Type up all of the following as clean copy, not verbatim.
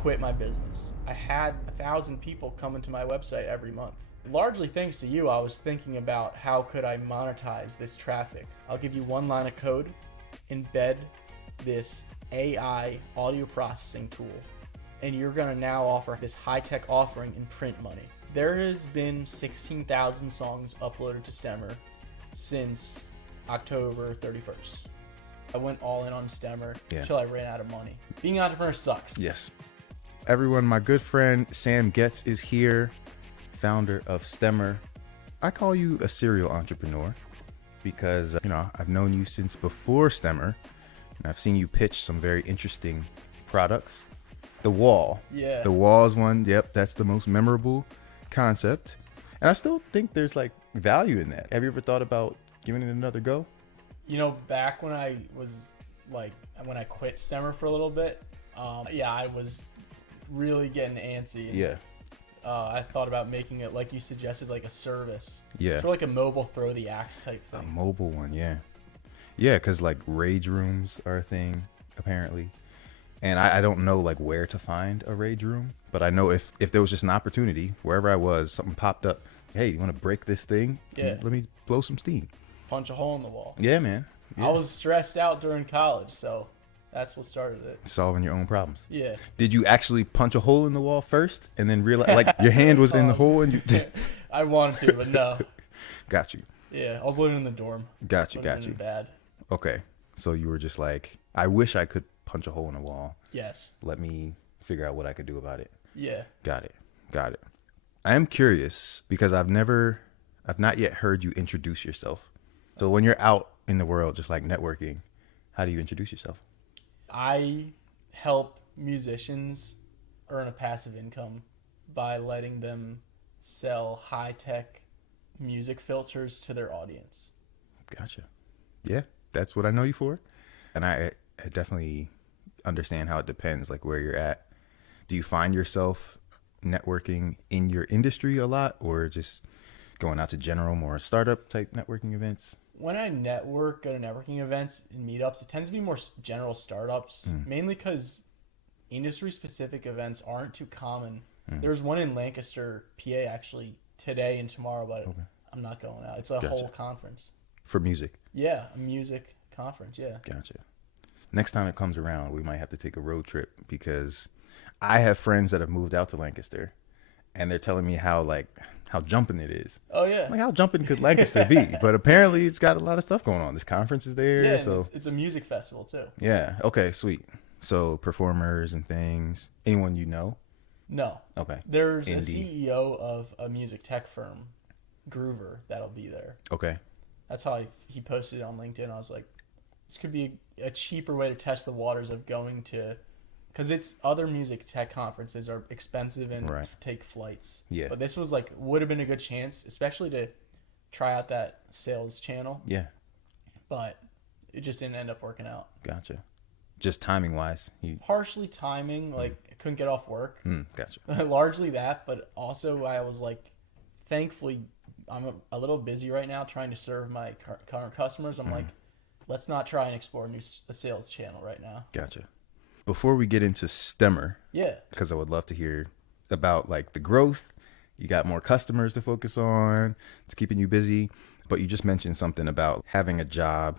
quit my business. I had 1,000 people coming to my website every month. Largely thanks to you, I was thinking about how could I monetize this traffic. I'll give you one line of code, embed this AI audio processing tool, and you're gonna now offer this high-tech offering in print money. There has been 16,000 songs uploaded to Stemmer since October 31st. I went all in on Stemmer until I ran out of money. Being an entrepreneur sucks. Yes. Everyone, my good friend Sam Goetz is here, founder of Stemmer. I call you a serial entrepreneur because, I've known you since before Stemmer, and I've seen you pitch some very interesting products. The wall. Yeah. The wall is one. Yep, that's the most memorable concept. And I still think there's like value in that. Have you ever thought about giving it another go? Back when I was when I quit Stemmer for a little bit, I was really getting antsy. Yeah. I thought about making it, like you suggested, like a service. Yeah. Sort of like a mobile throw the axe type thing. A mobile one, yeah. Yeah, because like rage rooms are a thing, apparently. And I don't know like where to find a rage room, but I know if there was just an opportunity, wherever I was, something popped up. Hey, you want to break this thing? Yeah. Let me blow some steam. Punch a hole in the wall. Yeah, man. Yeah. I was stressed out during college, so that's what started it. Solving your own problems. Yeah. Did you actually punch a hole in the wall first and then realize like your hand was in the hole and you I wanted to, but no. Got you. Yeah, I was living in the dorm. Got you. Bad. Okay. So you were just like, I wish I could punch a hole in a wall. Yes. Let me figure out what I could do about it. Yeah. Got it. I am curious because I've not yet heard you introduce yourself. So when you're out in the world, just like networking, how do you introduce yourself? I help musicians earn a passive income by letting them sell high-tech music filters to their audience. Gotcha. Yeah, that's what I know you for. And I definitely understand how it depends, like where you're at. Do you find yourself networking in your industry a lot or just going out to general, more startup type networking events? When I go to networking events and meetups, it tends to be more general startups, mainly because industry-specific events aren't too common. There's one in Lancaster, PA, actually, today and tomorrow, but I'm not going out. It's a whole conference. For music? Yeah, a music conference, yeah. Gotcha. Next time it comes around, we might have to take a road trip because I have friends that have moved out to Lancaster, and they're telling me how jumping it is. Oh yeah. Like how jumping could Lancaster be? But apparently it's got a lot of stuff going on. This conference is there. Yeah, so it's a music festival too. Yeah. Okay, sweet. So performers and things. Anyone you know? No. Okay. There's a CEO of a music tech firm, Groover, that'll be there. Okay. That's how he posted it on LinkedIn. I was like, this could be a cheaper way to test the waters of going to, because it's other music tech conferences are expensive and take flights. Yeah. But this was would have been a good chance, especially to try out that sales channel. Yeah. But it just didn't end up working out. Gotcha. Just timing wise. Partially timing, I couldn't get off work. Gotcha. Largely that, but also I was thankfully I'm a little busy right now trying to serve my current customers. I'm let's not try and explore a sales channel right now. Gotcha. Before we get into Stemmer, because I would love to hear about the growth. You got more customers to focus on. It's keeping you busy, but you just mentioned something about having a job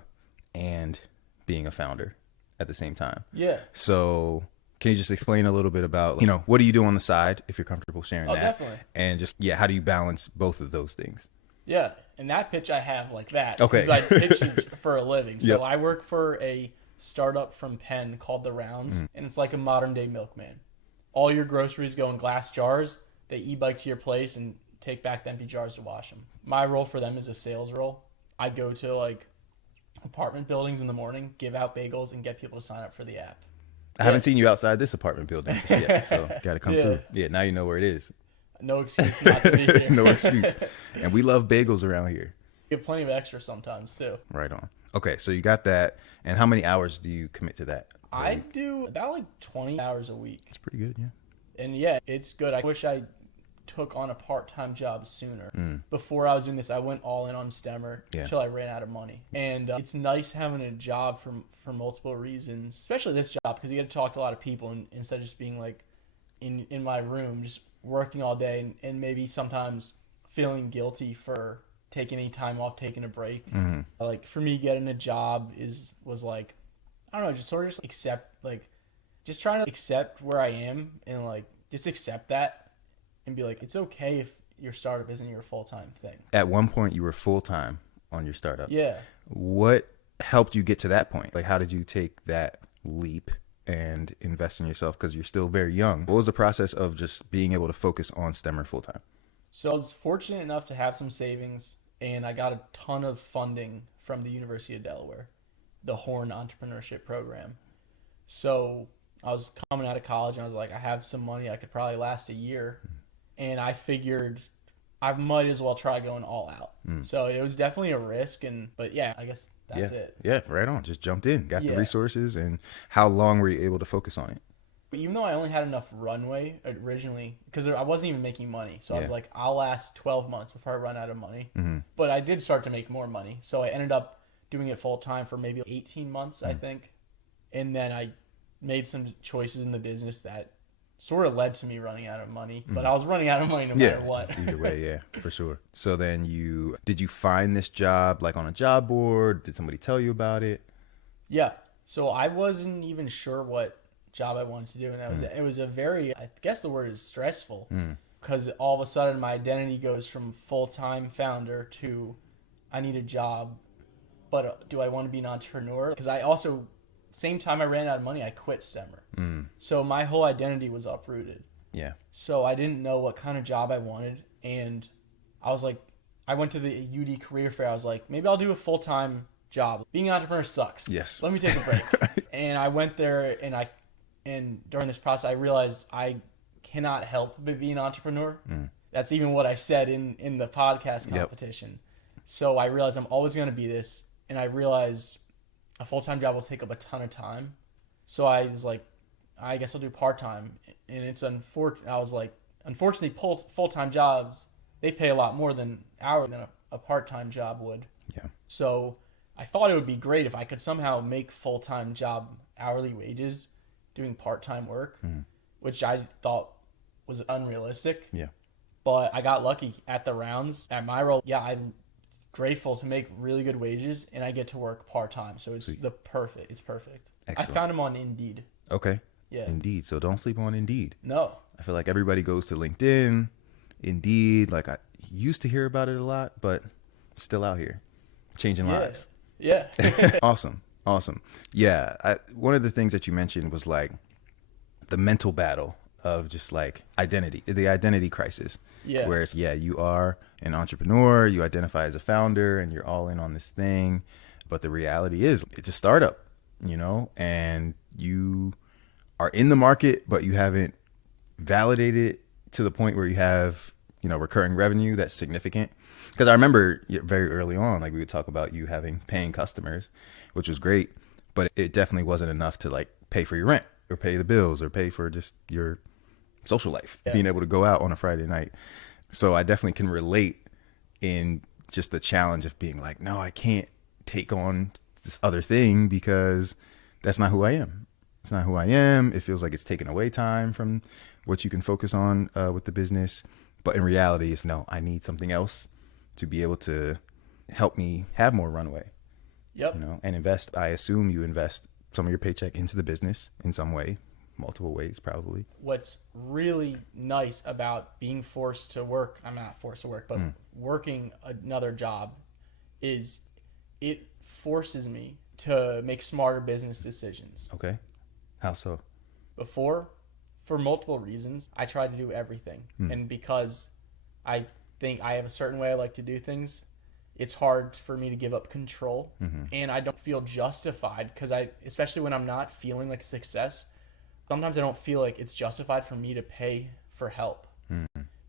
and being a founder at the same time. Yeah. So can you just explain a little bit about, what do you do on the side if you're comfortable sharing that? Definitely. And just, how do you balance both of those things? Yeah. And that pitch I have like that. Okay. Because I pitch for a living. So I work for a startup from Penn called The Rounds, and it's like a modern day milkman. All your groceries go in glass jars. They e-bike to your place and take back the empty jars to wash them. My role for them is a sales role. I go to apartment buildings in the morning, give out bagels, and get people to sign up for the app. I haven't seen you outside this apartment building just yet, so got to come through. Yeah, now you know where it is. No excuse not to be here. No excuse. And we love bagels around here. You have plenty of extra sometimes too. Right on. Okay, so you got that. And how many hours do you commit to that? I do about 20 hours a week. That's pretty good, yeah. And it's good. I wish I took on a part-time job sooner. Before I was doing this, I went all in on Stemmer until I ran out of money. And it's nice having a job for multiple reasons, especially this job, because you get to talk to a lot of people and instead of just being in my room just working all day and maybe sometimes feeling guilty for taking any time off, taking a break. Like for me, getting a job was like, I don't know, just sort of just accept, like just trying to accept where I am and like just accept that and be like, it's okay if your startup isn't your full-time thing. At one point you were full-time on your startup. Yeah. What helped you get to that point? Like, how did you take that leap and invest in yourself? Because you're still very young. What was the process of just being able to focus on Stemmer full-time? So I was fortunate enough to have some savings, and I got a ton of funding from the University of Delaware, the Horn Entrepreneurship Program. So I was coming out of college, and I was like, I have some money. I could probably last a year. And I figured I might as well try going all out. So it was definitely a risk, but yeah, I guess that's it. Yeah, right on. Just jumped in, got the Yeah. resources. And how long were you able to focus on it? Even though I only had enough runway originally, because I wasn't even making money. So I was Yeah. like, I'll last 12 months before I run out of money. But I did start to make more money. So I ended up doing it full time for maybe 18 months, I think. And then I made some choices in the business that sort of led to me running out of money. But I was running out of money no matter what. Either way, yeah, for sure. So then did you find this job like on a job board? Did somebody tell you about it? Yeah. So I wasn't even sure what job I wanted to do. And it was a very, I guess the word is stressful, because all of a sudden my identity goes from full-time founder to I need a job, but do I want to be an entrepreneur? Because I also, same time I ran out of money, I quit Stemmer. So my whole identity was uprooted. Yeah. So I didn't know what kind of job I wanted. And I was like, I went to the UD career fair. I was like, maybe I'll do a full-time job. Being an entrepreneur sucks. Yes. Let me take a break. And I went there, and during this process, I realized I cannot help but be an entrepreneur. That's even what I said in the podcast competition. So I realized I'm always going to be this. And I realized a full-time job will take up a ton of time. So I was like, I guess I'll do part-time. And it's unfortunate. I was like, unfortunately, full-time jobs, they pay a lot more than a part-time job would. Yeah. So I thought it would be great if I could somehow make full-time job hourly wages doing part-time work, which I thought was unrealistic. Yeah. But I got lucky at the rounds. At my role, I'm grateful to make really good wages, and I get to work part-time. So it's perfect. It's perfect. Excellent. I found him on Indeed. Okay. Yeah. Indeed. So don't sleep on Indeed. No. I feel like everybody goes to LinkedIn, Indeed. Like I used to hear about it a lot, but it's still out here changing lives. Yeah. Awesome. Yeah. One of the things that you mentioned was like the mental battle of just like the identity crisis. Yeah. Whereas, you are an entrepreneur, you identify as a founder, and you're all in on this thing. But the reality is it's a startup, and you are in the market, but you haven't validated it to the point where you have, recurring revenue that's significant. Because I remember very early on, like we would talk about you having paying customers, which was great, but it definitely wasn't enough to like pay for your rent or pay the bills or pay for just your social life, being able to go out on a Friday night. So I definitely can relate in just the challenge of being like, no, I can't take on this other thing because that's not who I am. It's not who I am. It feels like it's taking away time from what you can focus on with the business. But in reality, it's no, I need something else to be able to help me have more runway. Yep. And invest. I assume you invest some of your paycheck into the business in some way, multiple ways, probably. What's really nice about being forced to work, I'm not forced to work, but working another job is it forces me to make smarter business decisions. Okay. How so? Before, for multiple reasons, I tried to do everything. And because I think I have a certain way I like to do things, it's hard for me to give up control. And I don't feel justified because especially when I'm not feeling like a success, sometimes I don't feel like it's justified for me to pay for help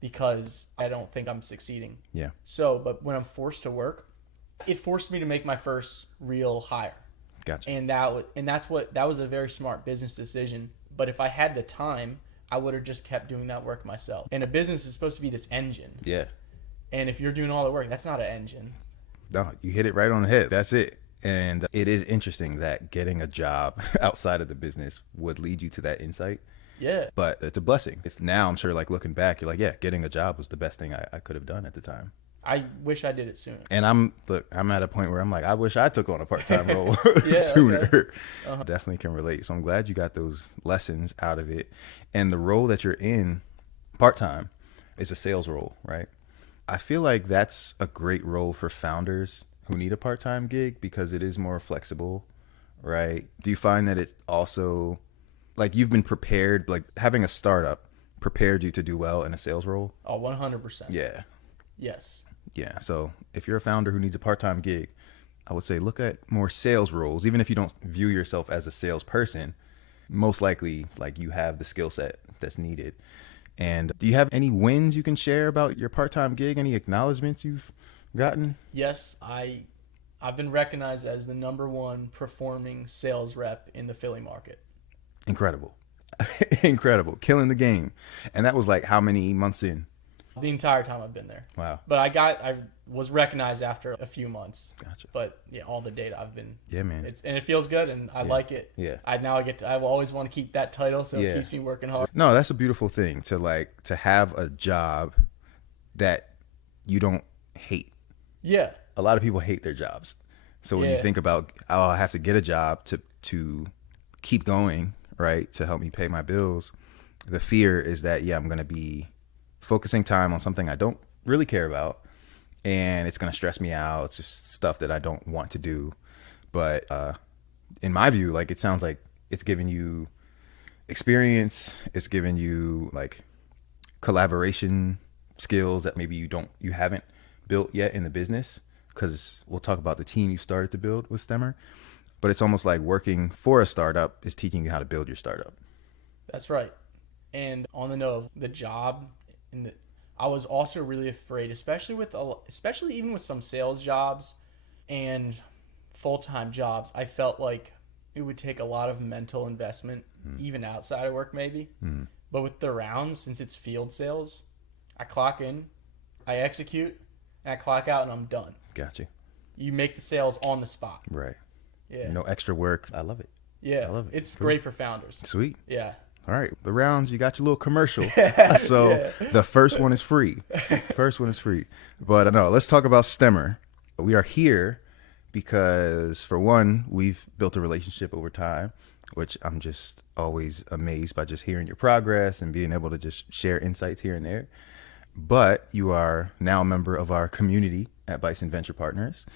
because I don't think I'm succeeding. Yeah. So, but when I'm forced to work, it forced me to make my first real hire. Gotcha. And that was a very smart business decision. But if I had the time, I would have just kept doing that work myself. And a business is supposed to be this engine. Yeah. And if you're doing all the work, that's not an engine. No, you hit it right on the head. That's it. And it is interesting that getting a job outside of the business would lead you to that insight. Yeah. But it's a blessing. It's now, I'm sure, like looking back, you're like, yeah, getting a job was the best thing I could have done at the time. I wish I did it sooner. And I'm at a point where I'm like, I wish I took on a part-time role Yeah, sooner. okay. Uh-huh. Definitely can relate. So I'm glad you got those lessons out of it. And the role that you're in part-time is a sales role, right? I feel like that's a great role for founders who need a part-time gig because it is more flexible, right? Do you find that it also, like, you've been prepared, like having a startup prepared you to do well in a sales role? Oh, 100%. Yeah. Yes. Yeah. So if you're a founder who needs a part-time gig, I would say look at more sales roles. Even if you don't view yourself as a salesperson, most likely like you have the skill set that's needed. And do you have any wins you can share about your part-time gig? Any acknowledgments you've gotten? Yes, I've been recognized as the #1 performing sales rep in the Philly market. Incredible. Incredible. Killing the game. And that was like how many months in? The entire time I've been there. Wow. But I was recognized after a few months. Gotcha. But yeah, all the data I've been. Yeah, man. And it feels good, and I like it. Yeah. I will always want to keep that title, so it keeps me working hard. No, that's a beautiful thing to have a job that you don't hate. Yeah. A lot of people hate their jobs. So when you think about, oh, I have to get a job to keep going, right, to help me pay my bills, the fear is that, I'm going to be focusing time on something I don't really care about, and it's going to stress me out. It's just stuff that I don't want to do. But in my view, like, it sounds like it's giving you experience. It's giving you like collaboration skills that maybe you haven't built yet in the business, because we'll talk about the team you started to build with Stemmer. But it's almost like working for a startup is teaching you how to build your startup. That's right. And on the note of the job, I was also really afraid, especially even with some sales jobs and full-time jobs. I felt like it would take a lot of mental investment, even outside of work maybe. But with the rounds, since it's field sales, I clock in, I execute, and I clock out, and I'm done. Gotcha. You make the sales on the spot. Right. Yeah. No extra work. I love it. Yeah. I love it. It's Cool. great for founders. Sweet. Yeah. All right, the rounds, you got your little commercial. So the first one is free. But no, let's talk about Stemmer. We are here because, for one, we've built a relationship over time, which I'm just always amazed by, just hearing your progress and being able to just share insights here and there. But you are now a member of our community at Bison Venture Partners,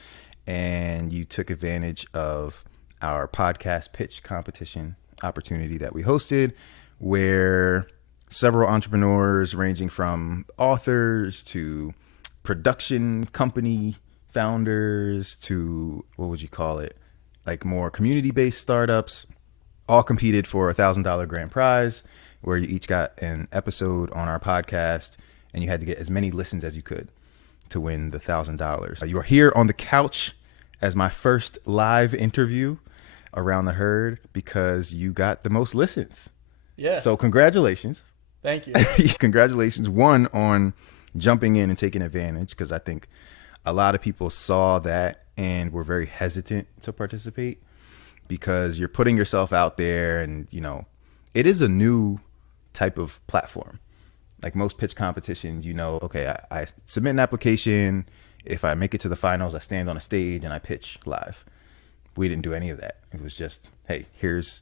and you took advantage of our podcast pitch competition opportunity that we hosted, where several entrepreneurs ranging from authors to production company founders to, what would you call it, like more community-based startups, all competed for $1,000 grand prize, where you each got an episode on our podcast, and you had to get as many listens as you could to win the $1,000. You are here on the couch as my first live interview around the herd because you got the most listens. Yeah. So congratulations. Thank you. Congratulations, one, on jumping in and taking advantage, because I think a lot of people saw that and were very hesitant to participate because you're putting yourself out there, and it is a new type of platform. Like most pitch competitions, okay, I submit an application. If I make it to the finals, I stand on a stage and I pitch live. We didn't do any of that. It was just, hey, here's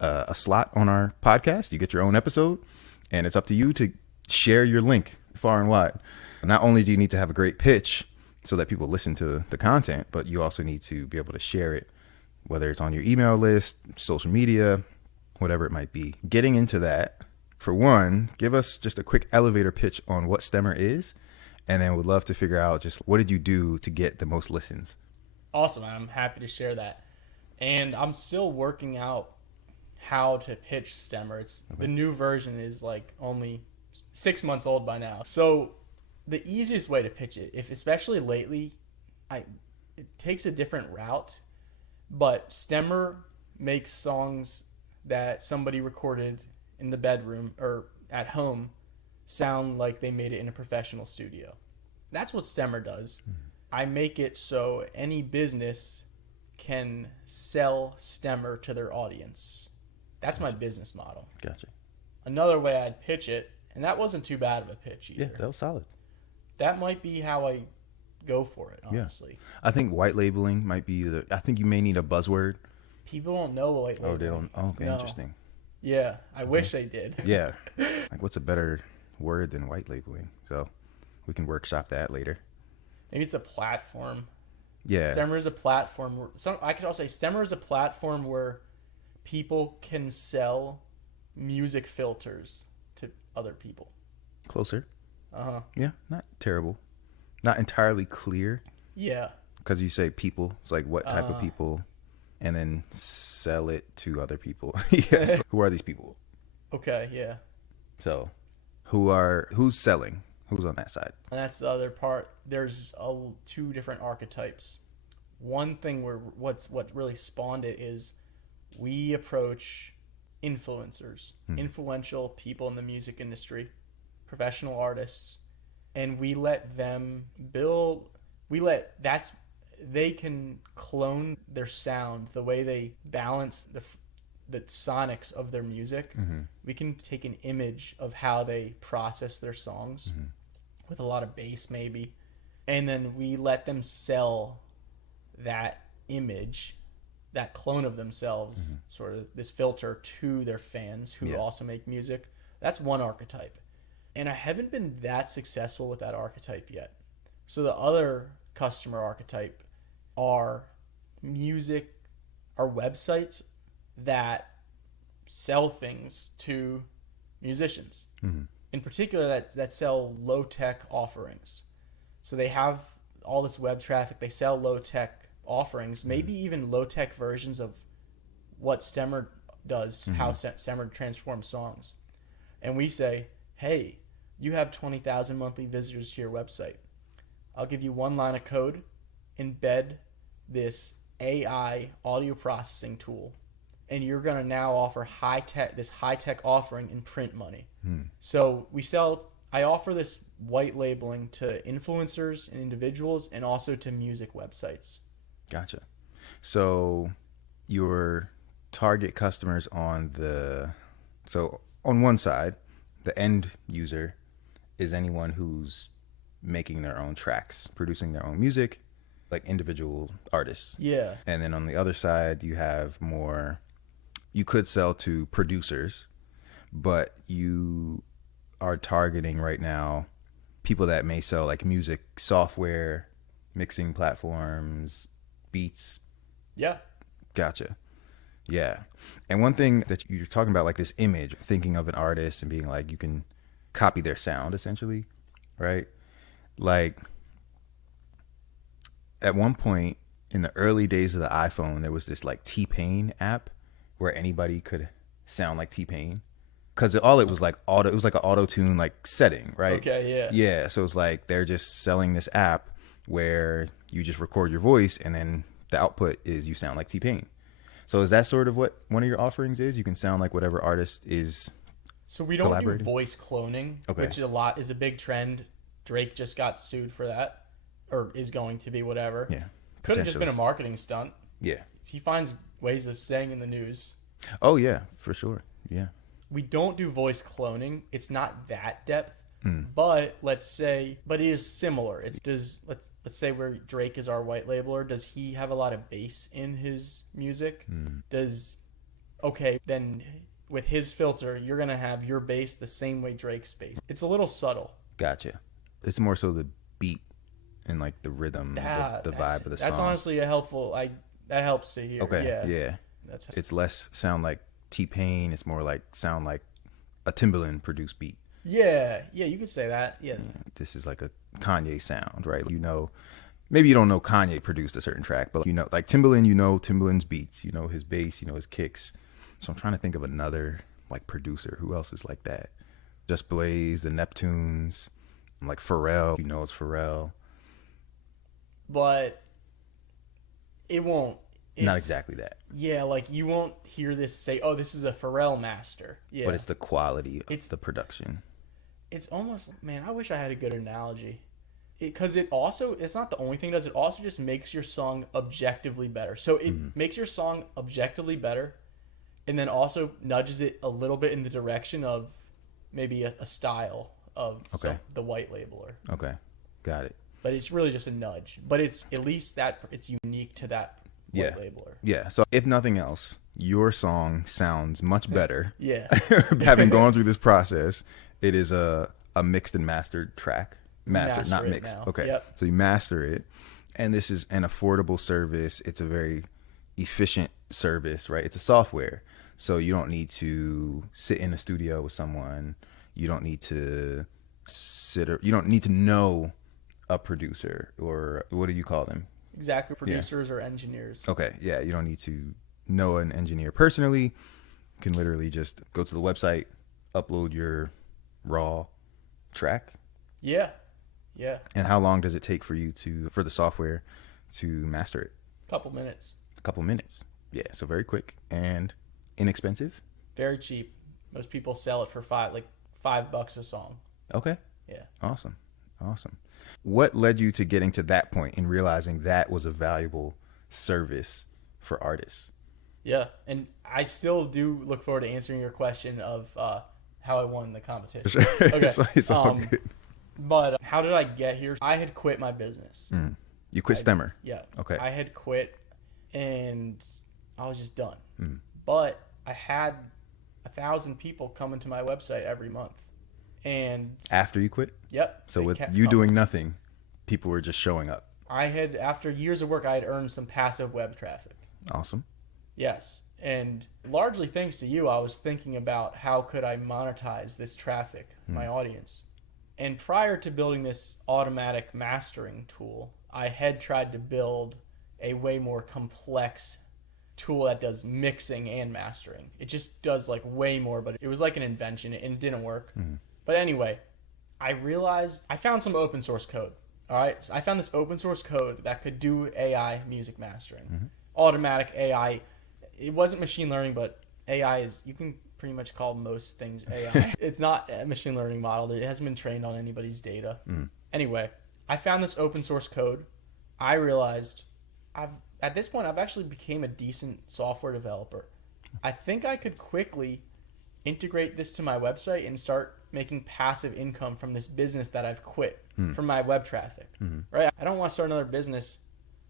a slot on our podcast. You get your own episode, and it's up to you to share your link far and wide. Not only do you need to have a great pitch so that people listen to the content, but you also need to be able to share it, whether it's on your email list, social media, whatever it might be. Getting into that, for one, give us just a quick elevator pitch on what Stemmer is, and then we'd love to figure out just what did you do to get the most listens. Awesome. I'm happy to share that. And I'm still working out how to pitch Stemmer. The new version is like only 6 months old by now. So the easiest way to pitch it, especially lately, it takes a different route, but Stemmer makes songs that somebody recorded in the bedroom or at home sound like they made it in a professional studio. That's what Stemmer does. I make it so any business can sell Stemmer to their audience. That's my business model. Gotcha. another way I'd pitch it, and that wasn't too bad of a pitch either. Yeah, that was solid. That might be how I go for it, Yeah. honestly. I think white labeling might be I think you may need a buzzword. People don't know white labeling. Oh, they don't. Oh, okay, No. interesting. Yeah, I wish they did. Yeah. Like, what's a better word than white labeling? So we can workshop that later. Maybe it's a platform. Yeah. Stemmer is a platform. I could also say Stemmer is a platform where people can sell music filters to other people. Closer. Uh-huh. Yeah, not terrible. Not entirely clear. Yeah. Because you say people. It's like what type of people, and then sell it to other people. Yes. Who are these people? Okay, yeah. So who's selling? Who's on that side? And that's the other part. There's two different archetypes. One thing what really spawned it is we approach influencers, influential people in the music industry, professional artists, and we let them build. They can clone their sound, the way they balance the sonics of their music. We can take an image of how they process their songs with a lot of bass maybe, and then we let them sell that image, that clone of themselves, sort of this filter, to their fans who also make music. That's one archetype, and I haven't been that successful with that archetype yet. So the other customer archetype are websites that sell things to musicians. In particular, that sell low-tech offerings. So they have all this web traffic. They sell low-tech offerings, maybe even low-tech versions of what Stemmer does, how Stemmer transforms songs. And we say, hey, you have 20,000 monthly visitors to your website. I'll give you one line of code, embed this AI audio processing tool, and you're going to now offer this high-tech offering in print money. So I offer this white labeling to influencers and individuals, and also to music websites. Gotcha. So your target customers on one side, the end user is anyone who's making their own tracks, producing their own music, like individual artists. Yeah. And then on the other side, you have more, you could sell to producers, but you are targeting right now people that may sell like music software, mixing platforms, beats. Yeah. Gotcha. Yeah. And one thing that you're talking about, like this image, thinking of an artist and being like, you can copy their sound essentially, right? Like at one point in the early days of the iPhone, there was this like T-Pain app where anybody could sound like T-Pain. Because it was like it was like an auto-tune like setting, right? Okay, yeah. Yeah, so it's like they're just selling this app where you just record your voice and then the output is you sound like T-Pain. So is that sort of what one of your offerings is? You can sound like whatever artist is So we don't do voice cloning, Okay. which is a big trend. Drake just got sued for that, or is going to be, whatever. Yeah. Could have just been potentially. a marketing stunt. Yeah. He finds ways of staying in the news. Oh yeah, for sure. Yeah. We don't do voice cloning. It's not that depth, but it is similar. Let's say where Drake is our white labeler. Does he have a lot of bass in his music? Then with his filter, you're gonna have your bass the same way Drake's bass. It's a little subtle. Gotcha. It's more so the beat and like the rhythm, the vibe of the song. That's honestly that helps to hear. Okay. Yeah. It's less sound like T-Pain. It's more like sound like a Timbaland produced beat. Yeah, you could say that. Yeah. This is like a Kanye sound, right? You know, maybe you don't know Kanye produced a certain track, but you know, like Timbaland, you know Timbaland's beats, you know his bass, you know his kicks. So I'm trying to think of another like producer. Who else is like that? Just Blaze, the Neptunes, like Pharrell. You know it's Pharrell. But it won't. Not exactly that. Yeah, like you won't hear this say, "Oh, this is a Pharrell master." Yeah. But it's the quality of the production. It's almost, man, I wish I had a good analogy. Because it's not the only thing it does. It also just makes your song objectively better. So it makes your song objectively better and then also nudges it a little bit in the direction of maybe a style of the white labeler. Okay, got it. But it's really just a nudge. But it's at least that it's unique to that white labeler. Yeah. So if nothing else, your song sounds much better. Yeah. Having gone through this process, it is a mixed and mastered track. Mastered, not mixed. Now. Okay. Yep. So you master it, and this is an affordable service. It's a very efficient service, right? It's a software. So you don't need to sit in a studio with someone. You don't need to you don't need to know a producer, or what do you call them? Exactly. Producers or engineers. Okay. Yeah. You don't need to know an engineer personally. You can literally just go to the website, upload your raw track. Yeah. Yeah. And how long does it take for the software to master it? Couple minutes. A couple minutes. Yeah. So very quick and inexpensive. Very cheap. Most people sell it for $5 a song. Okay. Yeah. Awesome. What led you to getting to that point and realizing that was a valuable service for artists? Yeah. And I still do look forward to answering your question of how I won the competition. Okay. It's all good. But how did I get here? I had quit my business. You quit Stemmer? Yeah. Okay. I had quit and I was just done. But I had 1,000 people coming to my website every month. And after you quit? Yep. So with you doing nothing, people were just showing up. After years of work, I had earned some passive web traffic. Awesome. Yes. And largely thanks to you, I was thinking about how could I monetize this traffic, my audience. And prior to building this automatic mastering tool, I had tried to build a way more complex tool that does mixing and mastering. It just does way more, but it was like an invention and it didn't work. But anyway, I realized I found some open source code. All right. So I found this open source code that could do AI music mastering, automatic AI. It wasn't machine learning, but AI is, you can pretty much call most things AI. It's not a machine learning model. It hasn't been trained on anybody's data. Anyway, I found this open source code. I realized at this point, I've actually became a decent software developer. I think I could quickly integrate this to my website and start making passive income from this business that I've quit from my web traffic. Right? I don't want to start another business.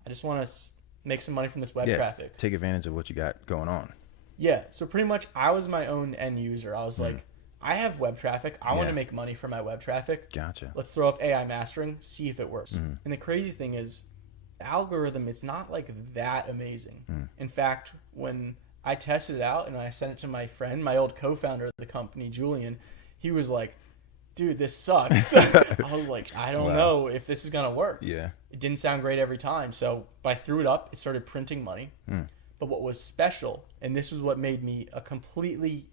I just want to make some money from this web traffic. Take advantage of what you got going on. Yeah. So pretty much I was my own end user. I was like, I have web traffic. I want to make money from my web traffic. Gotcha. Let's throw up AI mastering, see if it works. And the crazy thing is, the algorithm, it's not that amazing. In fact, when I tested it out and I sent it to my friend, my old co-founder of the company, Julian, he was like, dude, this sucks. I was like, I don't know if this is going to work. Yeah. It didn't sound great every time. So I threw it up. It started printing money. But what was special, and this was what made me a completely,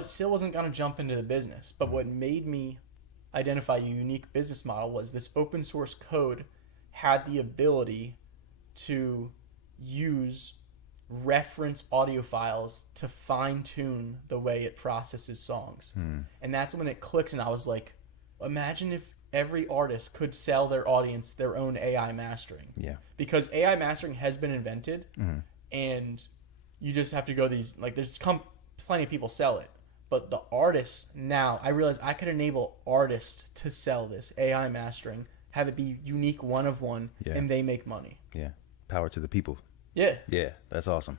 still wasn't going to jump into the business, but what made me identify a unique business model was this open source code had the ability to use reference audio files to fine-tune the way it processes songs. And that's when it clicked, and I was like, imagine if every artist could sell their audience their own AI mastering. Yeah. Because AI mastering has been invented, and you just have to go there's plenty of people sell it. But the artists now, I realized I could enable artists to sell this AI mastering, have it be unique, one of one, and they make money. Yeah. Power to the people. Yeah. Yeah. That's awesome.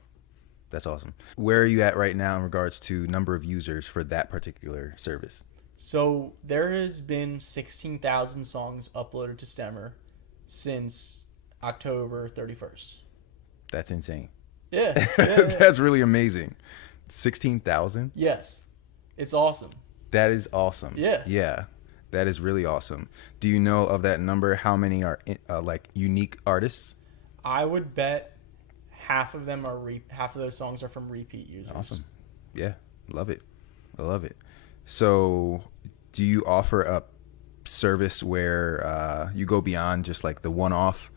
Where are you at right now in regards to number of users for that particular service? So there has been 16,000 songs uploaded to Stemmer since October 31st. That's insane. Yeah. That's really amazing. 16,000? Yes. It's awesome. That is awesome. Yeah. Yeah. That is really awesome. Do you know of that number, how many are unique artists? I would bet half of those songs are from repeat users. Awesome. Yeah. Love it. I love it. So do you offer a service where you go beyond just the one-off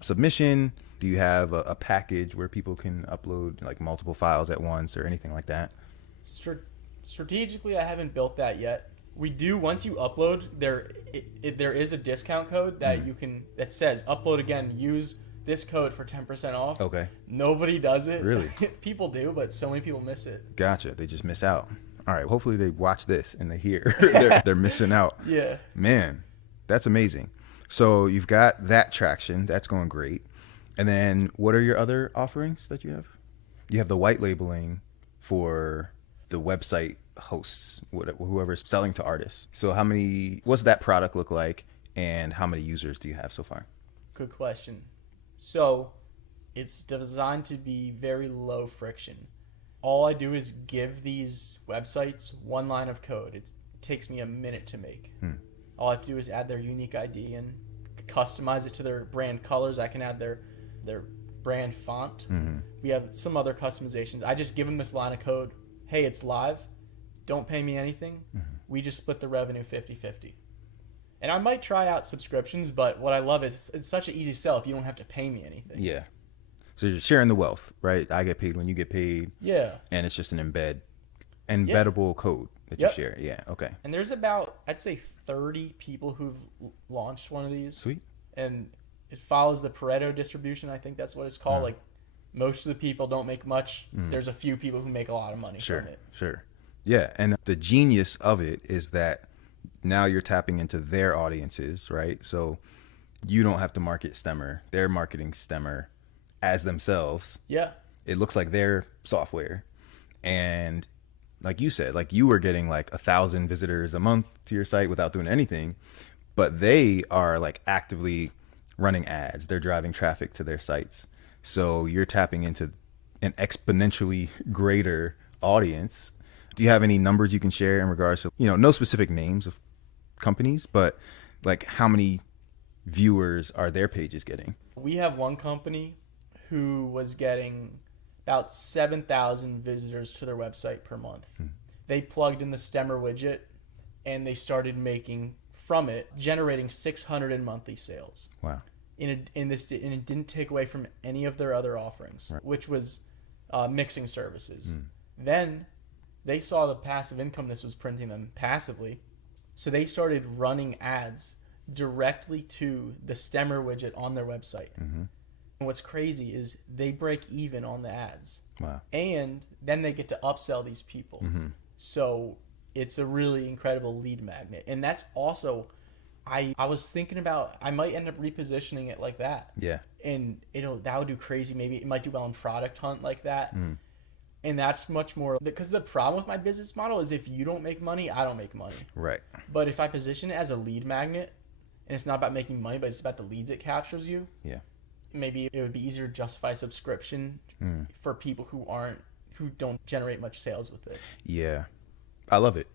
submission? Do you have a package where people can upload multiple files at once or anything like that? Strategically, I haven't built that yet. We do, once you upload, there is a discount code that you can, that says upload again, use this code for 10% off. Okay. Nobody does it. Really? People do, but so many people miss it. Gotcha. They just miss out. All right. Hopefully they watch this and they hear they're missing out. Yeah. Man, that's amazing. So you've got that traction. That's going great. And then what are your other offerings that you have? You have the white labeling for the website hosts, whoever's selling to artists. So what's that product look like, and how many users do you have so far? Good question. So it's designed to be very low friction. All I do is give these websites one line of code. It takes me a minute to make. All I have to do is add their unique ID and customize it to their brand colors. I can add their brand font. We have some other customizations. I just give them this line of code. Hey, it's live. Don't pay me anything. We just split the revenue 50-50. And I might try out subscriptions, but what I love is it's such an easy sell if you don't have to pay me anything. Yeah. So you're sharing the wealth, right? I get paid when you get paid. Yeah. And it's just an embeddable code that you share. Yeah. Okay. And there's about, I'd say, 30 people who've launched one of these. Sweet. And it follows the Pareto distribution. I think that's what it's called. Like, most of the people don't make much. There's a few people who make a lot of money from it. Sure. Yeah. And the genius of it is that now you're tapping into their audiences, right? So you don't have to market Stemmer. They're marketing Stemmer as themselves. Yeah. It looks like their software. And like you said, like you were getting like 1,000 visitors a month to your site without doing anything, but they are like actively running ads. They're driving traffic to their sites. So you're tapping into an exponentially greater audience. Do you have any numbers you can share in regards to, no specific names of companies, but like how many viewers are their pages getting? We have one company who was getting about 7,000 visitors to their website per month. They plugged in the Stemmer widget and they started generating 600 in monthly sales. Wow. And it didn't take away from any of their other offerings, which was mixing services. Then they saw the passive income this was printing them passively. So they started running ads directly to the Stemmer widget on their website. And what's crazy is they break even on the ads. Wow. And then they get to upsell these people. So it's a really incredible lead magnet. And that's also, I was thinking about, I might end up repositioning it like that. Yeah. And that would do crazy. Maybe it might do well in Product Hunt like that. And that's much more, because the problem with my business model is if you don't make money, I don't make money. Right. But if I position it as a lead magnet, and it's not about making money, but it's about the leads it captures you. Yeah. Maybe it would be easier to justify subscription for people who don't generate much sales with it. Yeah. I love it.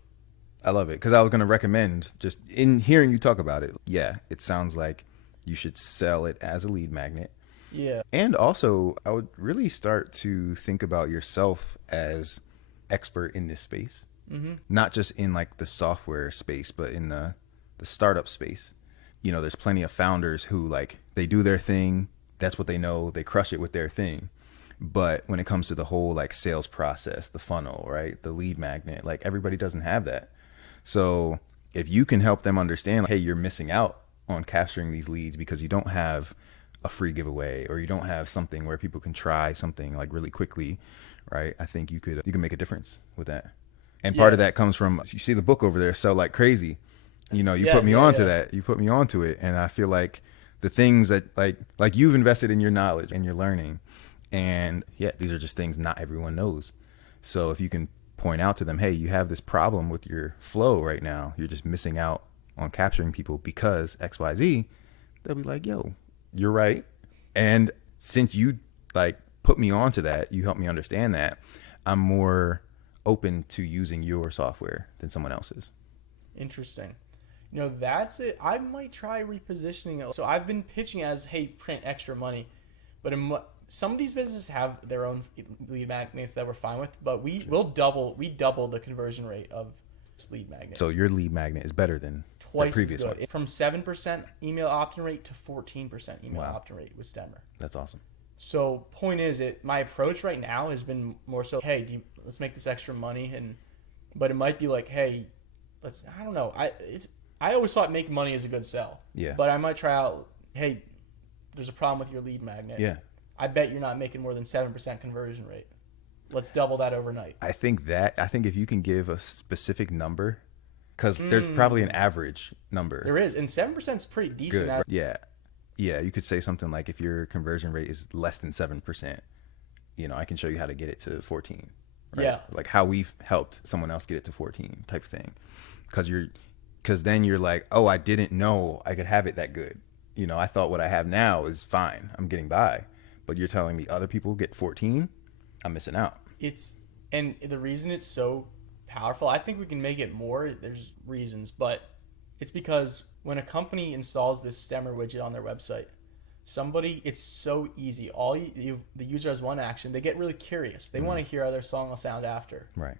Because I was going to recommend, just in hearing you talk about it, it sounds like you should sell it as a lead magnet. Yeah. And also, I would really start to think about yourself as expert in this space. Not just in like the software space, but in the startup space. There's plenty of founders who like, they do their thing. That's what they know. They crush it with their thing. But when it comes to the whole like sales process, the funnel, right? The lead magnet, like everybody doesn't have that. So if you can help them understand, like, hey, you're missing out on capturing these leads because you don't have a free giveaway or you don't have something where people can try something like really quickly, right? I think you can make a difference with that. And part of that comes from, you see the book over there, Sell Like Crazy. You put me onto that. You put me onto it. And I feel like the things that like you've invested in your knowledge and your learning. And these are just things not everyone knows. So if you can point out to them, hey, you have this problem with your flow right now. You're just missing out on capturing people because XYZ. They'll be like, yo, you're right. And since you like put me onto that, you helped me understand that, I'm more open to using your software than someone else's. Interesting. That's it. I might try repositioning it. So I've been pitching as, hey, print extra money. But some of these businesses have their own lead magnets that we're fine with, but we double the conversion rate of lead magnet. So your lead magnet is better than the previous one. From 7% email opt-in rate to 14% email opt-in rate with Stemmer. That's awesome. So point is, my approach right now has been more so, hey, let's make this extra money, but it might be like, hey, I don't know. I always thought make money is a good sell. Yeah. But I might try out, hey, there's a problem with your lead magnet. Yeah. I bet you're not making more than 7% conversion rate. Let's double that overnight. I think if you can give a specific number, because there's probably an average number. There is, and 7% is pretty decent. Good. Yeah. Yeah, you could say something like if your conversion rate is less than 7%, I can show you how to get it to 14. Right? Yeah. Like how we've helped someone else get it to 14 type of thing. Because then you're like, oh, I didn't know I could have it that good. I thought what I have now is fine. I'm getting by. But you're telling me other people get 14? I'm missing out. And the reason it's so powerful, I think we can make it more. There's reasons, but it's because when a company installs this stemmer widget on their website, it's so easy. The user has one action. They get really curious. They want to hear how their song will sound after. Right.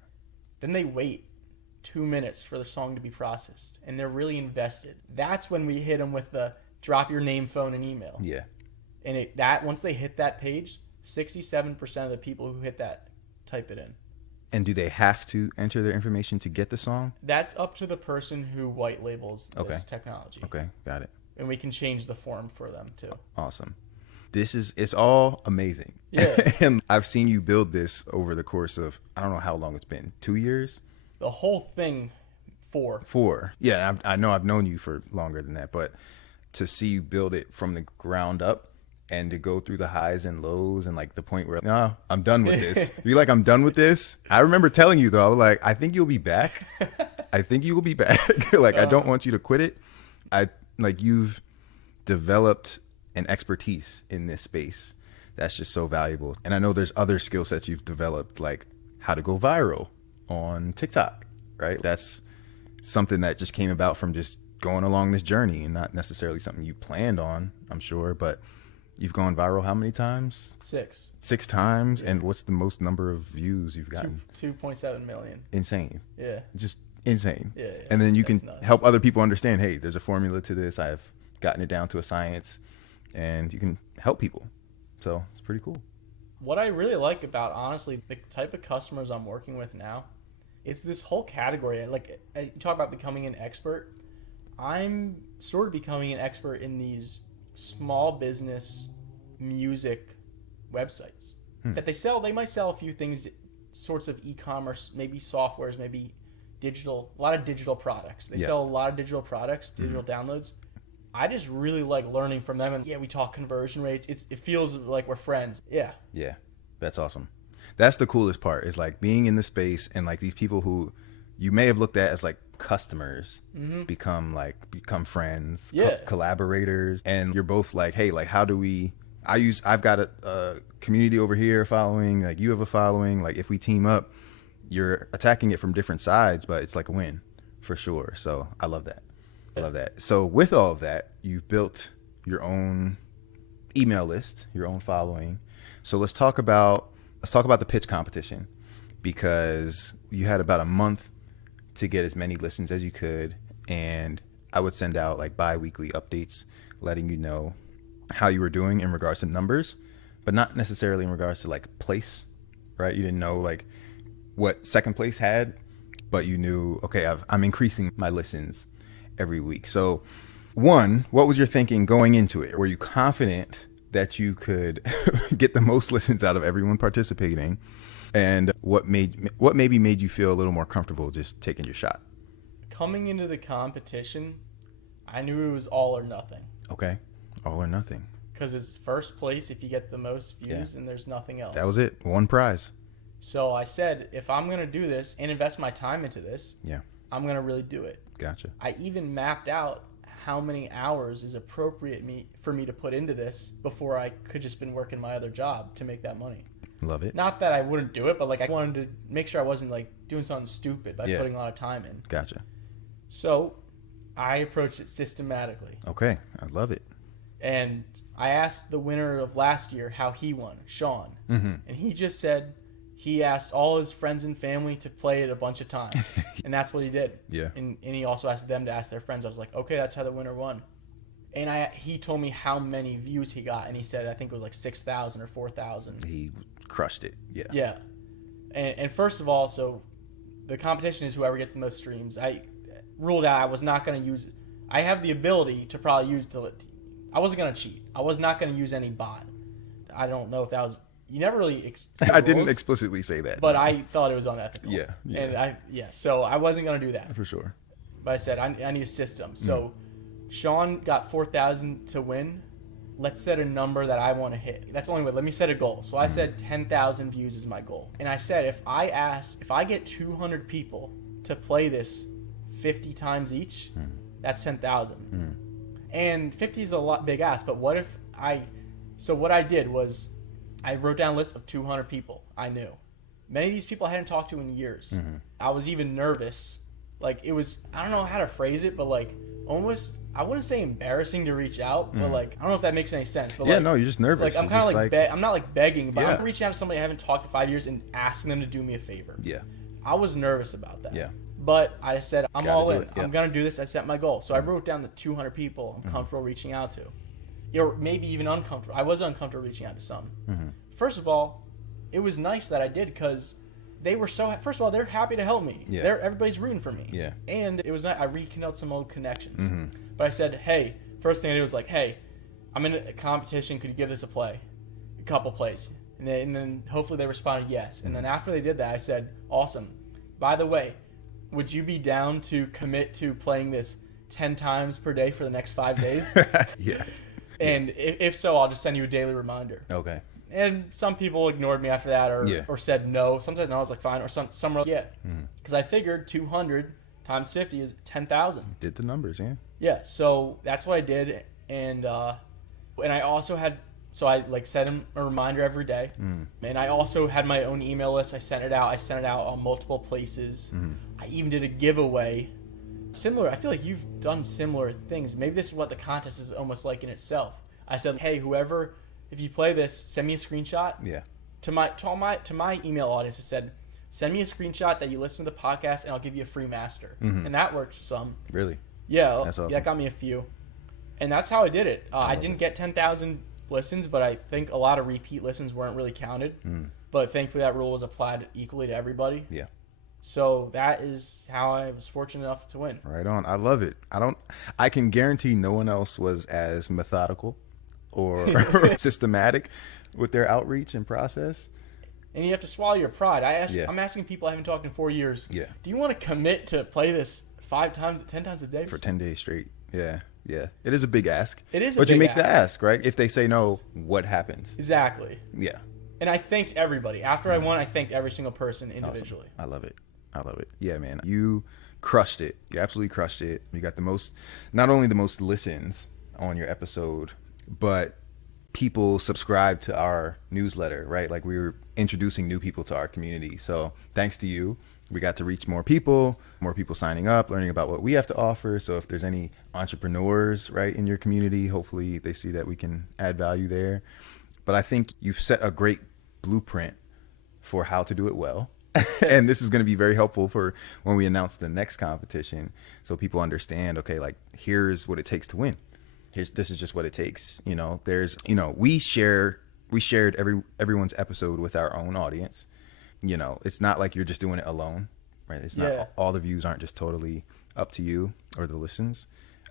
Then they wait 2 minutes for the song to be processed, and they're really invested. That's when we hit them with the drop your name, phone, and email. Yeah. And once they hit that page, 67% of the people who hit that type it in. And do they have to enter their information to get the song? That's up to the person who white labels this technology. Okay, got it. And we can change the form for them too. Awesome. It's all amazing. Yeah. And I've seen you build this over the course of, I don't know how long it's been, 2 years? The whole thing, 4. 4. Yeah, I know I've known you for longer than that, but to see you build it from the ground up and to go through the highs and lows and like the point where, no, I'm done with this. Be like, I'm done with this. I remember telling you though, I was like, I think you'll be back. I think you will be back. Like, I don't want you to quit it. You've developed an expertise in this space that's just so valuable. And I know there's other skill sets you've developed, like how to go viral on TikTok, right? That's something that just came about from just going along this journey and not necessarily something you planned on, I'm sure, but you've gone viral how many times? 6. 6 times? Yeah. And what's the most number of views you've gotten? 2.7 million. Insane. Yeah. Just insane. Yeah. And then you can nuts. Help other people understand, hey, there's a formula to this. I've gotten it down to a science, and you can help people. So it's pretty cool. What I really like about, honestly, the type of customers I'm working with now, it's this whole category. Like, you talk about becoming an expert. I'm sort of becoming an expert in these small business music websites that they sell. They might sell a few things, sorts of e-commerce, maybe softwares, maybe digital, a lot of digital products. They sell a lot of digital products, digital downloads. I just really like learning from them. And we talk conversion rates. It feels like we're friends. Yeah. Yeah. That's awesome. That's the coolest part, is like being in the space and like these people who you may have looked at as like customers become friends, collaborators, and you're both like, hey, like how do we, I've got a community over here following, like you have a following, like if we team up, you're attacking it from different sides, but it's like a win for sure. So I love that. I love that. So with all of that, you've built your own email list, your own following. So let's talk about the pitch competition, because you had about a month to get as many listens as you could, and I would send out like bi-weekly updates letting you know how you were doing in regards to numbers, but not necessarily in regards to like place, right? You didn't know like what second place had, but you knew, okay, I'm increasing my listens every week. So one, what was your thinking going into it? Were you confident that you could get the most listens out of everyone participating? And what maybe made you feel a little more comfortable just taking your shot? Coming into the competition, I knew it was all or nothing. Okay. All or nothing. Because it's first place if you get the most views and there's nothing else. That was it. One prize. So I said, if I'm going to do this and invest my time into this, yeah, I'm going to really do it. Gotcha. I even mapped out how many hours is appropriate for me to put into this before I could just been working my other job to make that money. Love it. Not that I wouldn't do it, but like I wanted to make sure I wasn't like doing something stupid by putting a lot of time in. Gotcha. So I approached it systematically. Okay. I love it. And I asked the winner of last year how he won, Sean. And he just said he asked all his friends and family to play it a bunch of times. And that's what he did. Yeah. And he also asked them to ask their friends. I was like, okay, that's how the winner won. And he told me how many views he got. And he said, I think it was like 6,000 or 4,000. He crushed it. Yeah. Yeah. And first of all, so the competition is whoever gets the most streams. I ruled out I was not going to use it. I have the ability to probably use I wasn't going to cheat. I was not going to use any bot. I don't know if that was, you never really I didn't explicitly say that, but no. I thought it was unethical. Yeah. And so I wasn't going to do that. For sure. But I said, I need a system. So Sean got 4,000 to win. Let's set a number that I want to hit. That's the only way. Let me set a goal. So I said 10,000 views is my goal. And I said, if I get 200 people to play this 50 times each, that's 10,000. And 50 is a big ask. But what I did was I wrote down a list of 200 people I knew. Many of these people I hadn't talked to in years. I was even nervous. Like, it was, I don't know how to phrase it, but like almost, I wouldn't say embarrassing to reach out, but like, I don't know if that makes any sense. But yeah, like, no, you're just nervous. Like, I'm kind of like, I'm not like begging, but Yeah. I'm reaching out to somebody I haven't talked to 5 years and asking them to do me a favor. Yeah. I was nervous about that. Yeah. But I said, I'm Gotta all do in. it, yeah. I'm going to do this. I set my goal. So I wrote down the 200 people I'm comfortable reaching out to. Or maybe even uncomfortable. I was uncomfortable reaching out to some. First of all, it was nice that I did because they were first of all, they're happy to help me. Yeah. Everybody's rooting for me. Yeah. And it was nice. I rekindled some old connections. But I said, hey, first thing I did was like, hey, I'm in a competition. Could you give this a play? A couple plays. And then hopefully they responded yes. And then after they did that, I said, awesome. By the way, would you be down to commit to playing this 10 times per day for the next 5 days? Yeah. And if so, I'll just send you a daily reminder. Okay. And some people ignored me after that or said no. Sometimes no, I was like, fine. Or some were like, yeah. Because I figured 200 times 50 is 10,000. Did the numbers, yeah. Yeah, so that's what I did. And I also had, so I like set him a reminder every day. And I also had my own email list. I sent it out on multiple places. I even did a giveaway. Similar, I feel like you've done similar things. Maybe this is what the contest is almost like in itself. I said, hey, whoever, if you play this, send me a screenshot. Yeah. To my email audience, I said, send me a screenshot that you listen to the podcast, and I'll give you a free master. And that worked some. Really? Yeah, That's awesome. That got me a few. And that's how I did it. I didn't get 10,000 listens, but I think a lot of repeat listens weren't really counted. But thankfully, that rule was applied equally to everybody. Yeah. So that is how I was fortunate enough to win. Right on. I love it. I can guarantee no one else was as methodical or systematic with their outreach and process. And you have to swallow your pride. I'm asking people I haven't talked in 4 years. Yeah. Do you want to commit to play this 10 times a day? For 10 days straight. Yeah. Yeah. It is a big ask. It is a But big you make ask. the ask, right? If they say no, what happens? Exactly. Yeah. And I thanked everybody. After I won, I thanked every single person individually. Awesome. I love it. I love it. Yeah, man. You crushed it. You absolutely crushed it. You got not only the most listens on your episode, but people subscribe to our newsletter, right? Like, we were introducing new people to our community. So thanks to you, we got to reach more people signing up, learning about what we have to offer. So if there's any entrepreneurs, right, in your community, hopefully they see that we can add value there. But I think you've set a great blueprint for how to do it well. And this is going to be very helpful for when we announce the next competition, so people understand, okay, like, here's what it takes to win. This is just what it takes. We shared everyone's episode with our own audience. It's not like you're just doing it alone, right? It's not all the views aren't just totally up to you or the listens.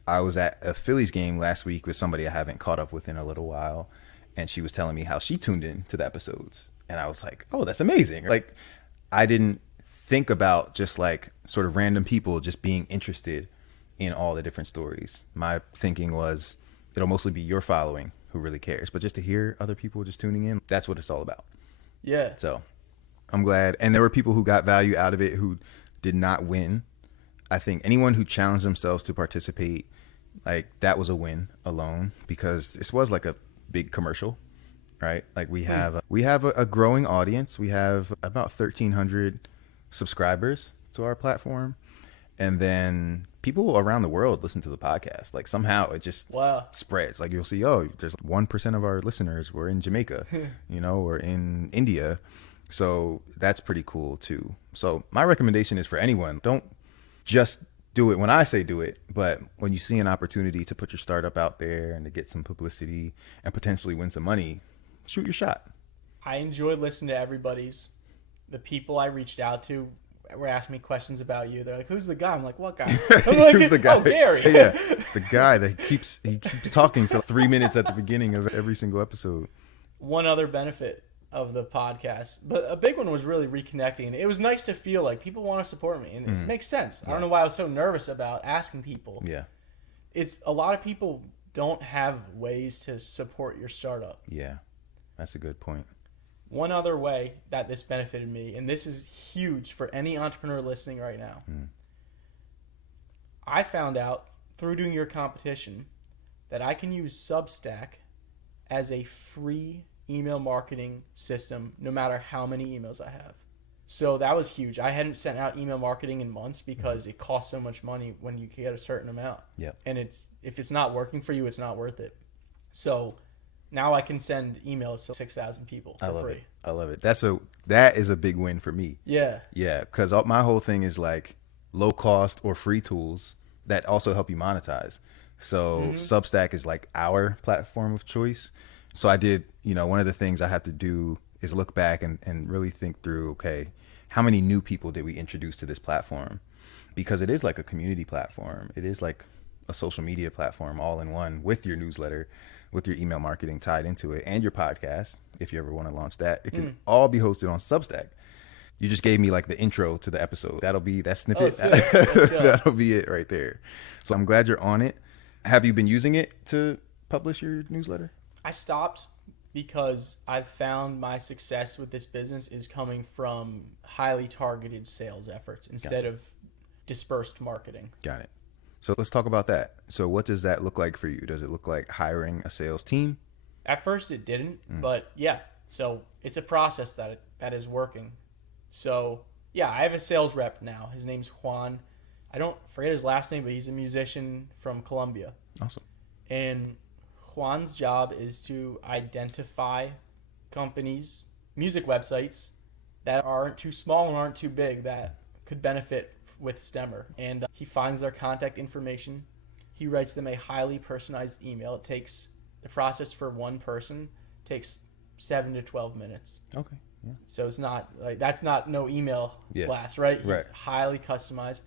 I was at a Phillies game last week with somebody I haven't caught up with in a little while, and she was telling me how she tuned in to the episodes, and I was like, oh, that's amazing. Like, I didn't think about just like sort of random people just being interested in all the different stories. My thinking was it'll mostly be your following who really cares, but just to hear other people just tuning in, that's what it's all about. Yeah. So I'm glad. And there were people who got value out of it who did not win. I think anyone who challenged themselves to participate, like, that was a win alone, because this was like a big commercial. Right? Like, we have a growing audience. We have about 1,300 subscribers to our platform. And then people around the world listen to the podcast. Like, somehow it just spreads. Like, you'll see, there's 1% of our listeners were in Jamaica, or in India. So that's pretty cool too. So my recommendation is for anyone, don't just do it when I say do it, but when you see an opportunity to put your startup out there and to get some publicity and potentially win some money, shoot your shot. I enjoyed listening to the people I reached out to were asking me questions about you. They're like, "Who's the guy?" I'm like, "What guy?" I'm like, Who's the guy? "Oh, Gary." Yeah, the guy that keeps talking for 3 minutes at the beginning of every single episode. One other benefit of the podcast, but a big one was really reconnecting. It was nice to feel like people want to support me, and it makes sense. I don't know why I was so nervous about asking people. Yeah. It's a lot of people don't have ways to support your startup. Yeah, that's a good point. One other way that this benefited me, and this is huge for any entrepreneur listening right now. I found out through doing your competition that I can use Substack as a free email marketing system no matter how many emails I have. So that was huge. I hadn't sent out email marketing in months because it costs so much money when you get a certain amount. Yeah. And if it's not working for you, it's not worth it. So now I can send emails to 6,000 people for free. I love it. That is a big win for me. Yeah. Yeah, because my whole thing is like low cost or free tools that also help you monetize. So Substack is like our platform of choice. So I did, one of the things I have to do is look back and really think through, okay, how many new people did we introduce to this platform? Because it is like a community platform. It is like a social media platform all in one with your newsletter, with your email marketing tied into it, and your podcast. If you ever want to launch that, it can all be hosted on Substack. You just gave me like the intro to the episode. That'll be that snippet. That'll be it right there. So I'm glad you're on it. Have you been using it to publish your newsletter? I stopped because I've found my success with this business is coming from highly targeted sales efforts instead of dispersed marketing. Got it. So let's talk about that. So what does that look like for you? Does it look like hiring a sales team? At first it didn't, but yeah. So it's a process that is working. So yeah, I have a sales rep now. His name's Juan. I don't forget his last name, but he's a musician from Colombia. Awesome. And Juan's job is to identify companies, music websites that aren't too small and aren't too big that could benefit with Stemmer. And he finds their contact information. He writes them a highly personalized email. It takes the process for one person takes 7 to 12 minutes. Okay. Yeah. So it's not like that's not no email blast, right? Right. He's highly customized.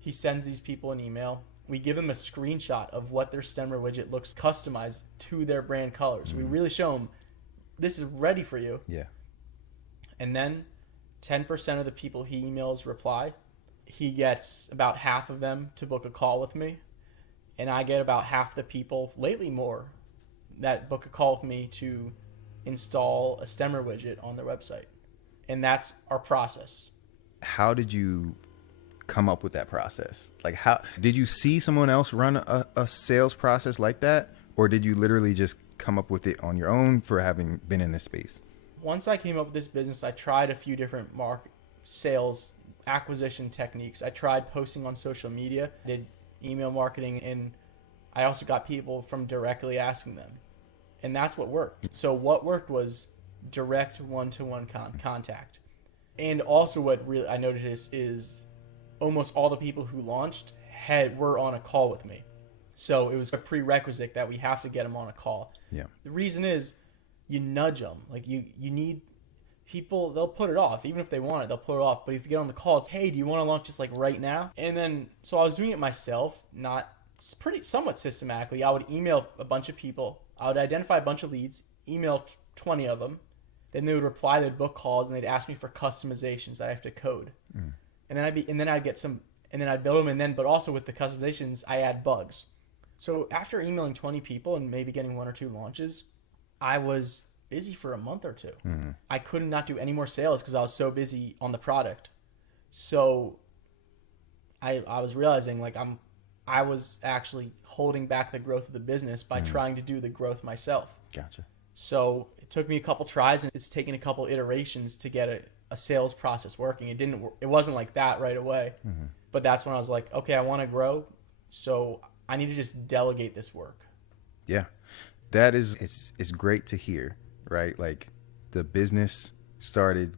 He sends these people an email. We give them a screenshot of what their Stemmer widget looks customized to their brand colors. So we really show them this is ready for you. Yeah. And then 10% of the people he emails reply. He gets about half of them to book a call with me. And I get about half the people, lately more, that book a call with me to install a Stemmer widget on their website. And that's our process. How did you come up with that process? Like, how did you see someone else run a sales process like that? Or did you literally just come up with it on your own for having been in this space? Once I came up with this business, I tried a few different sales acquisition techniques. I tried posting on social media, did email marketing, and I also got people from directly asking them. And that's what worked. So what worked was direct one-to-one contact. And also what really I noticed is almost all the people who launched were on a call with me. So it was a prerequisite that we have to get them on a call. Yeah. The reason is you nudge them. Like you need people, they'll put it off. Even if they want it, they'll put it off. But if you get on the call, it's, hey, do you want to launch this like right now? And then, so I was doing it myself, somewhat systematically. I would email a bunch of people. I would identify a bunch of leads, email 20 of them. Then they would reply, they'd book calls, and they'd ask me for customizations that I have to code. And then I'd get some, and then I'd build them, but also with the customizations, I add bugs. So after emailing 20 people and maybe getting 1 or 2 launches, I was busy for a month or 2. I could not do any more sales because I was so busy on the product. So I was realizing like I was actually holding back the growth of the business by trying to do the growth myself. Gotcha. So it took me a couple tries, and it's taken a couple iterations to get a sales process working. It wasn't like that right away. But that's when I was like, okay, I want to grow, so I need to just delegate this work. Yeah. That is, it's great to hear, right? Like the business started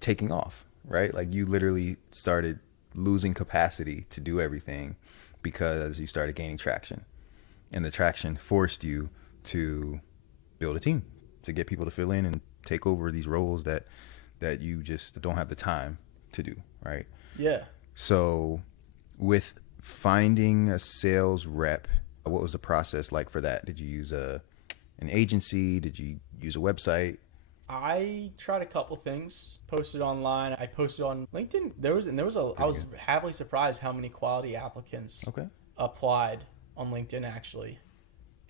taking off, right? Like you literally started losing capacity to do everything because you started gaining traction, and the traction forced you to build a team, to get people to fill in and take over these roles that you just don't have the time to do, right? Yeah. So with finding a sales rep, what was the process like for that? Did you use an agency? Did you use a website? I tried a couple things. Posted online. I posted on LinkedIn. I was happily surprised how many quality applicants Okay. applied on LinkedIn actually.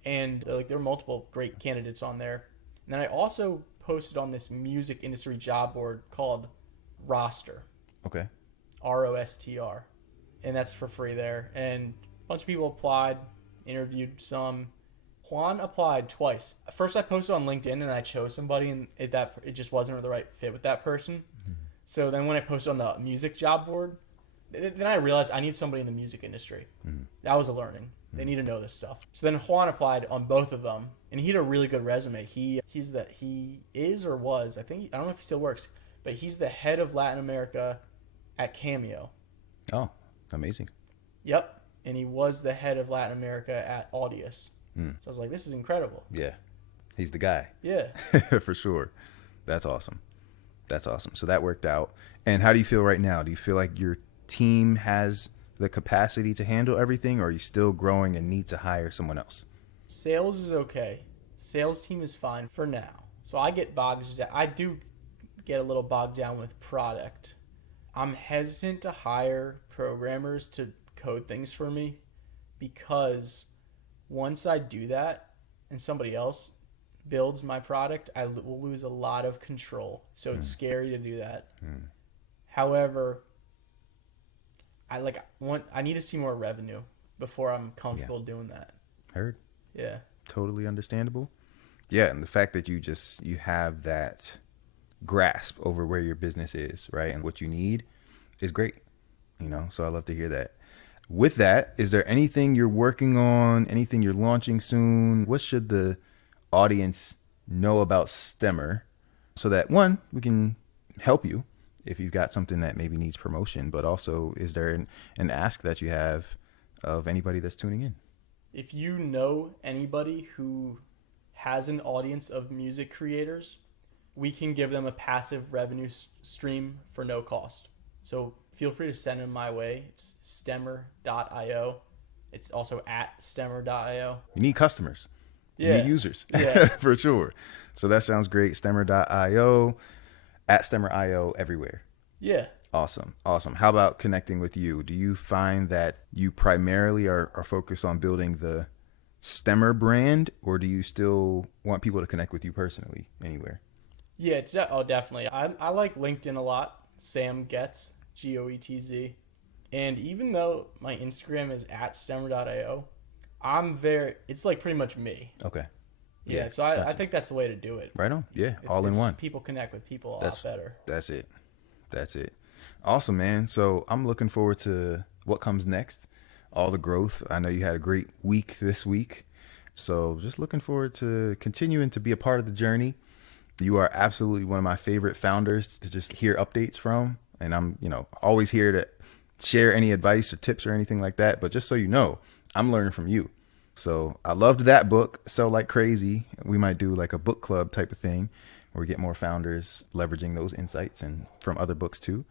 And there were multiple great candidates on there. And then I also posted on this music industry job board called Roster, Okay. ROSTR, and that's for free there. And a bunch of people applied, interviewed some. Juan applied twice. First, I posted on LinkedIn and I chose somebody, and it just wasn't the right fit with that person. So then when I posted on the music job board, then I realized I need somebody in the music industry. That was a learning. They need to know this stuff. So then Juan applied on both of them, and he had a really good resume. He is or was, I don't know if he still works, but he's the head of Latin America at Cameo. Oh, amazing. Yep, and he was the head of Latin America at Audius. So I was like, this is incredible. Yeah, he's the guy. Yeah. For sure. That's awesome. That's awesome. So that worked out. And how do you feel right now? Do you feel like your team has the capacity to handle everything, or are you still growing and need to hire someone else? Sales is okay. Sales team is fine for now. So I do get a little bogged down with product. I'm hesitant to hire programmers to code things for me because once I do that and somebody else builds my product, I will lose a lot of control. So it's scary to do that. However, I need to see more revenue before I'm comfortable doing that. Heard. Yeah. Totally understandable. Yeah, and the fact that you have that grasp over where your business is, right, and what you need is great. So I love to hear that. With that, is there anything you're working on, anything you're launching soon? What should the audience know about Stemmer so that, one, we can help you if you've got something that maybe needs promotion, but also is there an ask that you have of anybody that's tuning in? If you know anybody who has an audience of music creators, we can give them a passive revenue stream for no cost. So feel free to send them my way. It's stemmer.io. It's also at stemmer.io. You need customers. You need users. Yeah. For sure. So that sounds great. Stemmer.io, at Stemmer.io, everywhere. Yeah. Awesome. How about connecting with you? Do you find that you primarily are focused on building the Stemmer brand, or do you still want people to connect with you personally anywhere? Yeah, definitely. I like LinkedIn a lot. Sam Goetz, Goetz. And even though my Instagram is at stemmer.io, it's like pretty much me. Okay. Yeah, so I think that's the way to do it. Right on. Yeah, all in one. People connect with people a lot better. That's it. Awesome, man. So I'm looking forward to what comes next, all the growth. I know you had a great week this week. So just looking forward to continuing to be a part of the journey. You are absolutely one of my favorite founders to just hear updates from. And I'm, always here to share any advice or tips or anything like that. But just so you know, I'm learning from you. So I loved that book, Sell Like Crazy. We might do like a book club type of thing where we get more founders leveraging those insights and from other books too.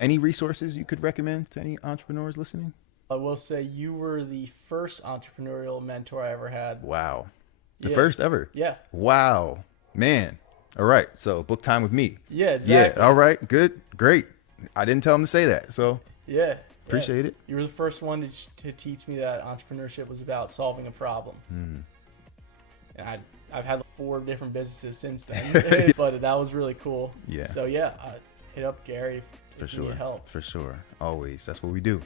Any resources you could recommend to any entrepreneurs listening? I will say you were the first entrepreneurial mentor I ever had. Wow. The first ever? Yeah. Wow. Man. All right. So book time with me. Yeah, exactly. Yeah. All right. Good. Great. I didn't tell him to say that. So yeah. Appreciate it. You were the first one to teach me that entrepreneurship was about solving a problem. And I've had 4 different businesses since then, but that was really cool. Yeah. So yeah, hit up Gary if you need help. For sure. Always. That's what we do.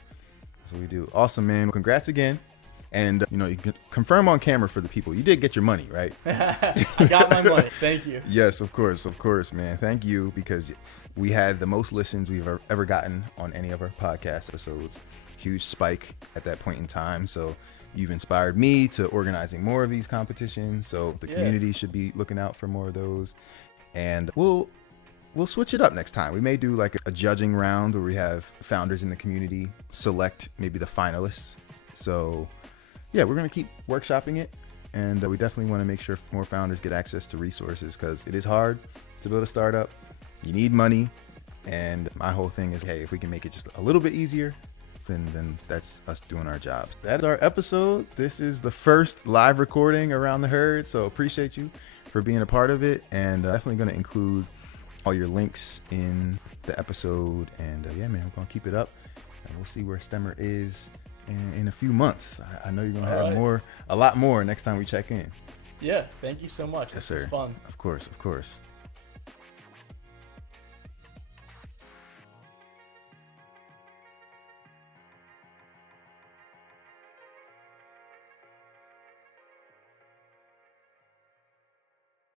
Awesome, man. Congrats again. And, you can confirm on camera for the people. You did get your money, right? I got my money. Thank you. Yes, of course, man. Thank you, because we had the most listens we've ever gotten on any of our podcast episodes. Huge spike at that point in time. So you've inspired me to organizing more of these competitions. So the community should be looking out for more of those. And we'll switch it up next time. We may do like a judging round where we have founders in the community select maybe the finalists. So yeah, we're going to keep workshopping it. And we definitely want to make sure more founders get access to resources, because it is hard to build a startup. You need money. And my whole thing is, hey, if we can make it just a little bit easier, then that's us doing our jobs. That's our episode. This is the first live recording around the herd, so appreciate you for being a part of it, and definitely going to include all your links in the episode. And yeah, man, we're going to keep it up, and we'll see where Stemmer is in a few months. I know you're going to have a lot more next time we check in. Yeah, thank you so much. Yes, This was sir. fun. Of course.